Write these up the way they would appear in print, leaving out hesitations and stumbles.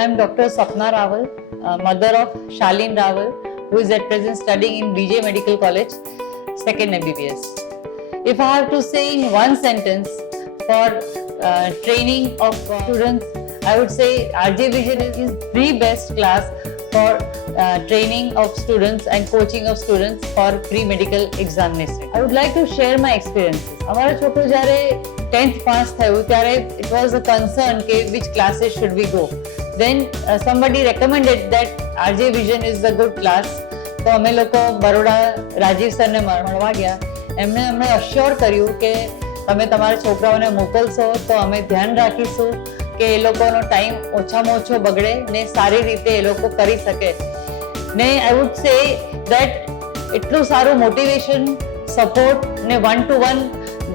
I am Dr. Sapna Rawal, mother of Shalin Rawal, who is at present studying in BJ Medical College, second MBBS. If I have to say in one sentence for training of students, I would say RJ Vision is the best class for training of students and coaching of students for pre-medical examination. I would like to share my experiences. અમારો છોકરો જ્યારે 10th pass થયું ત્યારે it was a concern કે which classes should we go. Then somebody recommended that RJ Vision is a good class. તો અમે લોકો બરોડા રાજીવ સરને મળવા ગયા. એમણે અમને અશ્યોર કર્યું કે તમે તમારા છોકરાઓને મોકલશો તો અમે ધ્યાન રાખીશું કે એ લોકોનો ટાઈમ ઓછામાં ઓછો બગડે ને સારી રીતે એ લોકો કરી શકે ને આઈ વુડ સે દેટ એટલું સારું મોટિવેશન સપોર્ટ ને 1-to-1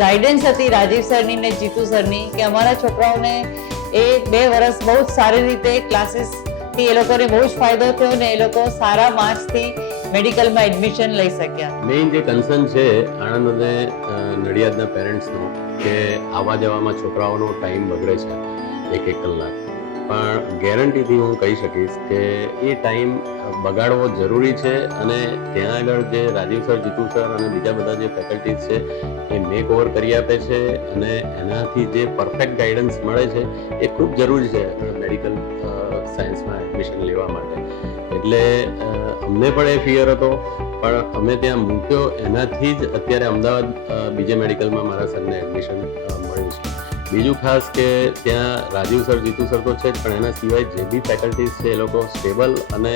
ગાઈડન્સ હતી રાજીવ સરની ને જીતુ સરની કે અમારા છોકરાઓને એ 2 વર્ષ બહુ જ સારી રીતે ક્લાસીસથી એ લોકોને બહુ જ ફાયદો થયો ને એ લોકો સારા માર્ક્સથી મેડિકલમાં એડમિશન લઈ શક્યા. મેઇન જે કન્સર્ન છે આણંદ અને નડિયાદના પેરેન્ટ્સનો કે આવવા જવામાં છોકરાઓનો ટાઈમ બગડે છે 1-1 કલાક, પણ ગેરંટીથી હું કહી શકીશ કે એ ટાઈમ બગાડવો જરૂરી છે અને ત્યાં આગળ જે રાજીવ સર, જીતુ સર અને બીજા બધા જે ફેકલ્ટીઝ છે એ મેક ઓવર કરી આપે છે અને એનાથી જે પરફેક્ટ ગાઈડન્સ મળે છે એ ખૂબ જરૂરી છે મેડિકલ સાયન્સમાં એડમિશન લેવા માટે. એટલે અમને પણ એ ફિયર હતો, પણ અમે ત્યાં મૂક્યો એનાથી જ અત્યારે અમદાવાદ બીજે મેડિકલમાં મારા સરને એડમિશન મળ્યું છે. બીજું ખાસ કે ત્યાં રાજીવ સર, જીતુ સર તો છે જ, પણ એના સિવાય જે બી ફેકલ્ટીઝ છે એ લોકો સ્ટેબલ અને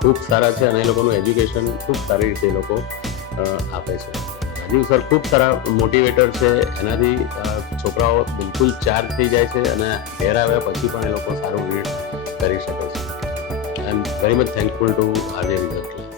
ખૂબ સારા છે અને એ લોકોનું એજ્યુકેશન ખૂબ સારી રીતે એ લોકો આપે છે. રાજીવ સર ખૂબ સારા મોટિવેટર છે, એનાથી છોકરાઓ બિલકુલ ચાર્જ થઈ જાય છે અને ઘેર આવ્યા પછી પણ એ લોકો સારું રીડ કરી શકે છે. I am very much thankful to RJ Vision.